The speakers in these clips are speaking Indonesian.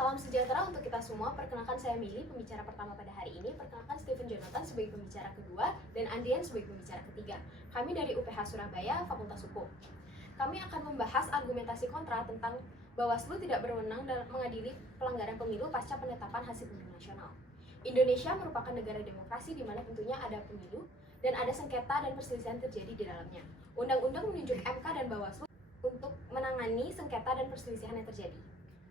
Salam sejahtera untuk kita semua. Perkenalkan saya Mili, pembicara pertama pada hari ini. Perkenalkan Stephen Jonathan sebagai pembicara kedua dan Andrian sebagai pembicara ketiga. Kami dari UPH Surabaya, Fakultas Hukum. Kami akan membahas argumentasi kontra tentang Bawaslu tidak berwenang dalam mengadili pelanggaran pemilu pasca penetapan hasil pemilu nasional. Indonesia merupakan negara demokrasi di mana tentunya ada pemilu dan ada sengketa dan perselisihan terjadi di dalamnya. Undang-undang menunjuk MK dan Bawaslu untuk menangani sengketa dan perselisihan yang terjadi.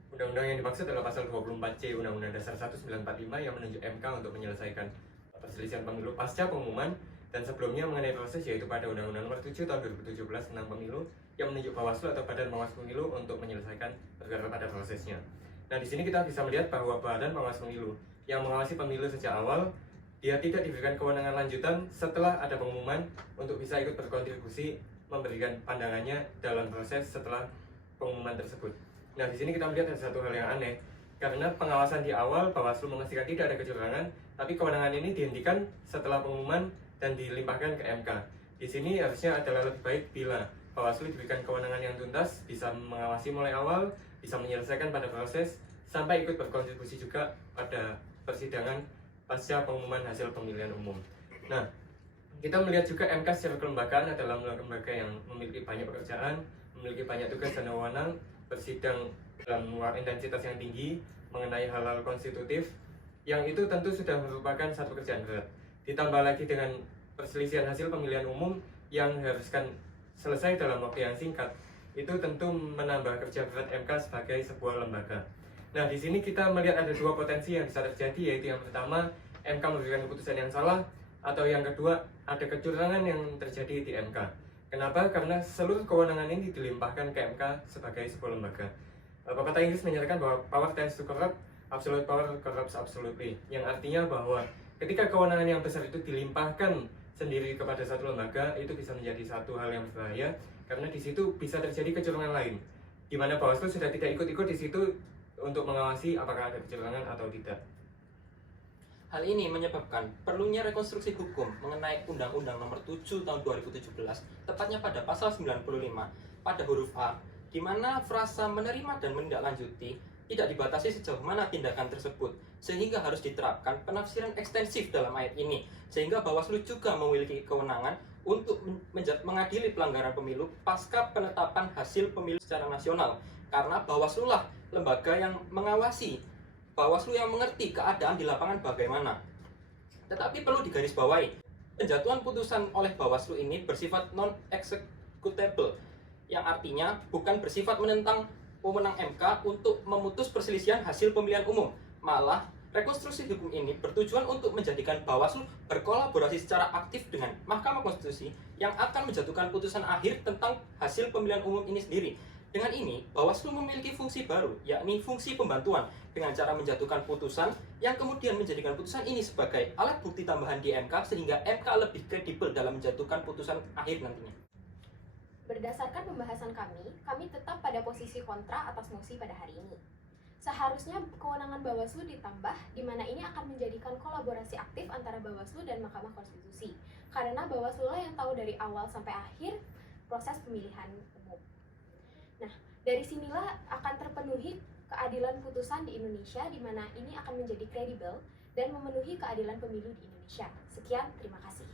Undang-undang yang dimaksud adalah pasal 24C Undang-Undang Dasar 1945 yang menunjuk MK untuk menyelesaikan perselisihan pemilu pasca pengumuman, dan sebelumnya mengenai proses yaitu pada Undang-Undang Nomor 7 Tahun 2017 tentang Pemilu yang menunjuk Bawaslu atau Badan Pengawas Pemilu untuk menyelesaikan perkara pada prosesnya. Nah, di sini kita bisa melihat bahwa Badan Pengawas Pemilu yang mengawasi pemilu sejak awal, dia tidak diberikan kewenangan lanjutan setelah ada pengumuman untuk bisa ikut berkontribusi memberikan pandangannya dalam proses setelah pengumuman tersebut. Nah, di sini kita melihat ada satu hal yang aneh, karena pengawasan di awal Bawaslu memastikan tidak ada kecurangan, tapi kewenangan ini dihentikan setelah pengumuman dan dilimpahkan ke MK. Di sini harusnya adalah lebih baik bila Bawaslu diberikan kewenangan yang tuntas, bisa mengawasi mulai awal, bisa menyelesaikan pada proses, sampai ikut berkontribusi juga pada persidangan pasca pengumuman hasil pemilihan umum. Nah, kita melihat juga MK secara kelembagaan adalah lembaga yang memiliki banyak pekerjaan, memiliki banyak tugas dan wewenang, bersidang dalam intensitas yang tinggi mengenai hal-hal konstitutif, yang itu tentu sudah merupakan satu pekerjaan berat. Ditambah lagi dengan perselisihan hasil pemilihan umum yang haruskan selesai dalam waktu yang singkat, itu tentu menambah kerja berat MK sebagai sebuah lembaga. Nah, di sini kita melihat ada dua potensi yang bisa terjadi, yaitu yang pertama, MK memberikan keputusan yang salah, atau yang kedua, ada kecurangan yang terjadi di MK. Kenapa? Karena seluruh kewenangan ini dilimpahkan ke MK sebagai sebuah lembaga. Pepatah Inggris menyatakan bahwa power tends to corrupt, absolute power corrupts absolutely. Yang artinya bahwa ketika kewenangan yang besar itu dilimpahkan sendiri kepada satu lembaga, itu bisa menjadi satu hal yang berbahaya, karena di situ bisa terjadi kecurangan lain, di mana Bawaslu sudah tidak ikut-ikut di situ untuk mengawasi apakah ada kecurangan atau tidak. Hal ini menyebabkan perlunya rekonstruksi hukum mengenai Undang-Undang Nomor 7 Tahun 2017, tepatnya pada pasal 95 pada huruf A, di mana frasa menerima dan menindaklanjuti tidak dibatasi sejauh mana tindakan tersebut, sehingga harus diterapkan penafsiran ekstensif dalam ayat ini, sehingga Bawaslu juga memiliki kewenangan untuk mengadili pelanggaran pemilu pasca penetapan hasil pemilu secara nasional, karena Bawaslu lah lembaga yang mengawasi, Bawaslu yang mengerti keadaan di lapangan bagaimana. Tetapi perlu digarisbawahi, penjatuhan putusan oleh Bawaslu ini bersifat non-executable, yang artinya bukan bersifat menentang wewenang MK untuk memutus perselisihan hasil pemilihan umum. Malah, rekonstruksi hukum ini bertujuan untuk menjadikan Bawaslu berkolaborasi secara aktif dengan Mahkamah Konstitusi yang akan menjatuhkan putusan akhir tentang hasil pemilihan umum ini sendiri. Dengan ini, Bawaslu memiliki fungsi baru, yakni fungsi pembantuan, dengan cara menjatuhkan putusan yang kemudian menjadikan putusan ini sebagai alat bukti tambahan di MK, sehingga MK lebih kredibel dalam menjatuhkan putusan akhir nantinya. Berdasarkan pembahasan kami tetap pada posisi kontra atas mosi pada hari ini. Seharusnya kewenangan Bawaslu ditambah, di mana ini akan menjadikan kolaborasi aktif antara Bawaslu dan Mahkamah Konstitusi, karena Bawaslu lah yang tahu dari awal sampai akhir proses pemilihan umum. Nah, dari sinilah akan terpenuhi keadilan putusan di Indonesia, di mana ini akan menjadi kredibel dan memenuhi keadilan pemilu di Indonesia. Sekian, terima kasih.